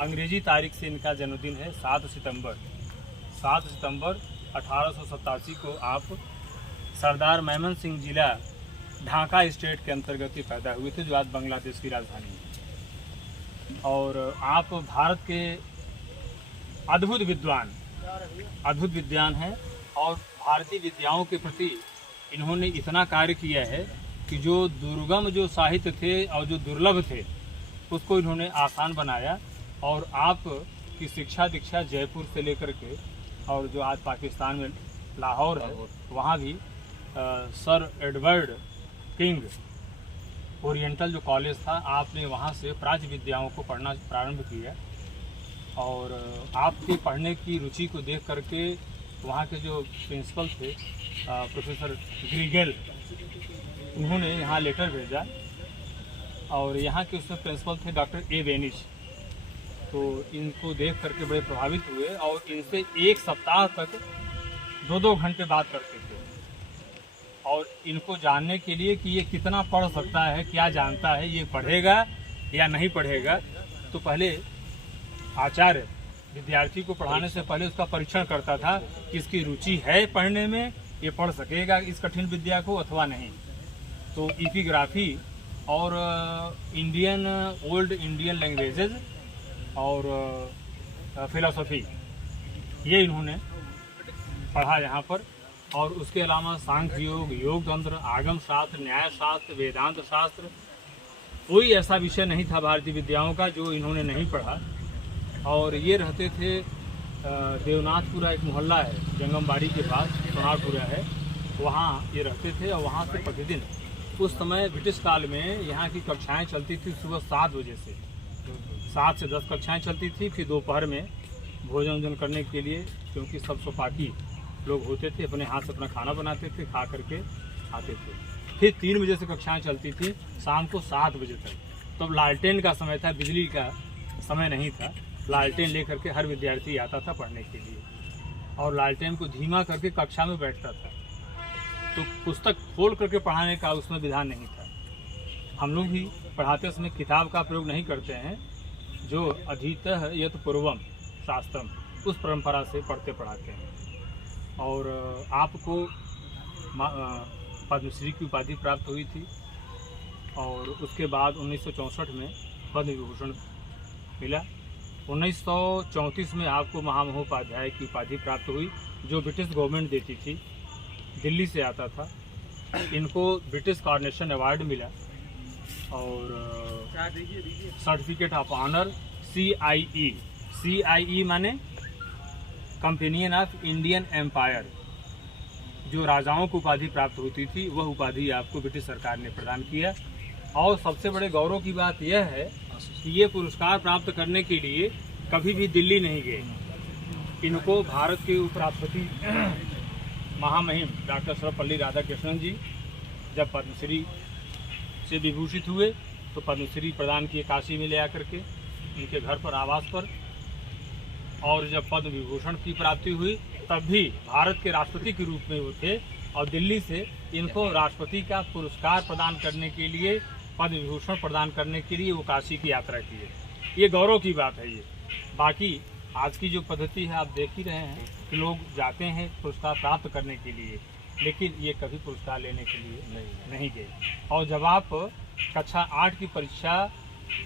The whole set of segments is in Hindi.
अंग्रेजी तारीख से इनका जन्मदिन है 7 सितंबर 1887 को आप सरदार मेमन सिंह जिला ढाका स्टेट के अंतर्गत ही पैदा हुए थे, जो आज बांग्लादेश की राजधानी है। और आप भारत के अद्भुत विद्वान हैं और भारतीय विद्याओं के प्रति इन्होंने इतना कार्य किया है कि जो दुर्गम जो साहित्य थे और जो दुर्लभ थे उसको इन्होंने आसान बनाया। और आप की शिक्षा दीक्षा जयपुर से लेकर के और जो आज पाकिस्तान में लाहौर है वहाँ भी सर एडवर्ड किंग ओरिएंटल जो कॉलेज था, आपने वहाँ से प्राच्य विद्याओं को पढ़ना प्रारंभ किया। और आपके पढ़ने की रुचि को देख करके वहाँ के जो प्रिंसिपल थे प्रोफेसर ग्रीगेल, उन्होंने यहाँ लेटर भेजा और यहाँ के उसमें प्रिंसिपल थे डॉक्टर ए वेनिश। तो इनको देख करके बड़े प्रभावित हुए और इनसे एक सप्ताह तक 2-2 घंटे बात करते थे। और इनको जानने के लिए कि ये कितना पढ़ सकता है, क्या जानता है, ये पढ़ेगा या नहीं पढ़ेगा, तो पहले आचार्य विद्यार्थी को पढ़ाने से पहले उसका परीक्षण करता था कि इसकी रुचि है पढ़ने में, ये पढ़ सकेगा इस कठिन विद्या को अथवा नहीं। तो एपिग्राफी और ओल्ड इंडियन लैंग्वेजेज और फिलॉसफी ये इन्होंने पढ़ा यहाँ पर। और उसके अलावा सांख्य योग, योग तंत्र, आगम शास्त्र, न्याय शास्त्र, वेदांत शास्त्र, कोई ऐसा विषय नहीं था भारतीय विद्याओं का जो इन्होंने नहीं पढ़ा। और ये रहते थे देवनाथपुरा, एक मोहल्ला है जंगमबाड़ी के पास, सोनारपुरा है, वहाँ ये रहते थे। और वहाँ से प्रतिदिन उस समय ब्रिटिश काल में यहाँ की कक्षाएं चलती थी सुबह 7 बजे से 7 से 10 कक्षाएं चलती थी। फिर दोपहर में भोजन करने के लिए, क्योंकि सब सोपाकी लोग होते थे, अपने हाथ से अपना खाना बनाते थे, खा करके आते थे। फिर 3 बजे से कक्षाएं चलती थी शाम को 7 बजे तक। तब लालटेन का समय था, बिजली का समय नहीं था। लालटेन लेकर के हर विद्यार्थी आता था पढ़ने के लिए और लालटेन को धीमा करके कक्षा में बैठता था। तो पुस्तक खोल करके पढ़ाने का उसमें विधान नहीं था। हम लोग भी पढ़ाते समय किताब का प्रयोग नहीं करते हैं, जो अधीतः यत पूर्वम शास्त्रम, उस परंपरा से पढ़ते पढ़ाते हैं। और आपको पद्मश्री की उपाधि प्राप्त हुई थी और उसके बाद 1964 में पद्म विभूषण मिला। 1934 में आपको महामहोपाध्याय की उपाधि प्राप्त हुई, जो ब्रिटिश गवर्नमेंट देती थी, दिल्ली से आता था। इनको ब्रिटिश कॉर्नेशन अवार्ड मिला और सर्टिफिकेट ऑफ ऑनर CIE माने कंपेनियन ऑफ इंडियन एम्पायर, जो राजाओं को उपाधि प्राप्त होती थी, वह उपाधि आपको ब्रिटिश सरकार ने प्रदान किया। और सबसे बड़े गौरव की बात यह है कि ये पुरस्कार प्राप्त करने के लिए कभी भी दिल्ली नहीं गए। इनको भारत के उपराष्ट्रपति महामहिम डॉक्टर सर्वपल्ली राधाकृष्णन जी जब पद्मश्री से विभूषित हुए तो पद्मश्री प्रदान किए काशी में ले आकर के इनके घर पर, आवास पर। और जब पद्म विभूषण की प्राप्ति हुई तब भी भारत के राष्ट्रपति के रूप में वो थे और दिल्ली से इनको राष्ट्रपति का पुरस्कार प्रदान करने के लिए, पद्म विभूषण प्रदान करने के लिए वो काशी की यात्रा की है। ये गौरव की बात है। ये बाकी आज की जो पद्धति है आप देख ही रहे हैं कि लोग जाते हैं पुरस्कार प्राप्त करने के लिए, लेकिन ये कभी पुरस्कार लेने के लिए नहीं गए। और जब आप कक्षा 8 की परीक्षा,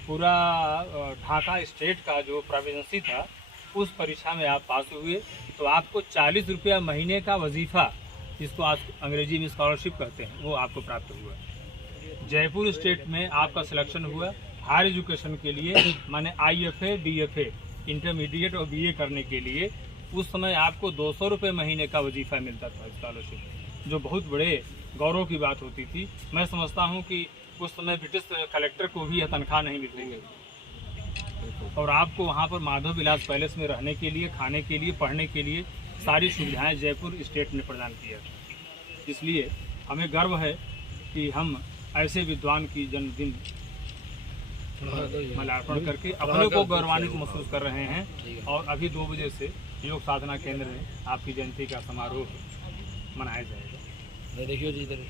पूरा ढाका स्टेट का जो प्रोविंसी था, उस परीक्षा में आप पास हुए तो आपको 40 रुपया महीने का वजीफ़ा, जिसको आज अंग्रेजी में स्कॉलरशिप कहते हैं, वो आपको प्राप्त हुआ। जयपुर स्टेट में आपका सिलेक्शन हुआ हायर एजुकेशन के लिए, माने IFA, DFA, इंटरमीडिएट और BA करने के लिए। उस समय आपको 200 रुपये महीने का वजीफ़ा मिलता था स्कॉलरशिप, जो बहुत बड़े गौरव की बात होती थी। मैं समझता हूँ कि उस समय ब्रिटिश कलेक्टर को भी यह तनख्वाह नहीं मिलती थी। और आपको वहाँ पर माधव विलास पैलेस में रहने के लिए, खाने के लिए, पढ़ने के लिए सारी सुविधाएं जयपुर स्टेट ने प्रदान किया। इसलिए हमें गर्व है कि हम ऐसे विद्वान की जन्मदिन माल्यार्पण करके अपने को गौरवान्वित महसूस कर रहे हैं। और अभी 2 बजे से योग साधना केंद्र में आपकी जयंती का समारोह मनाया जाएगा। देखिए जी इधर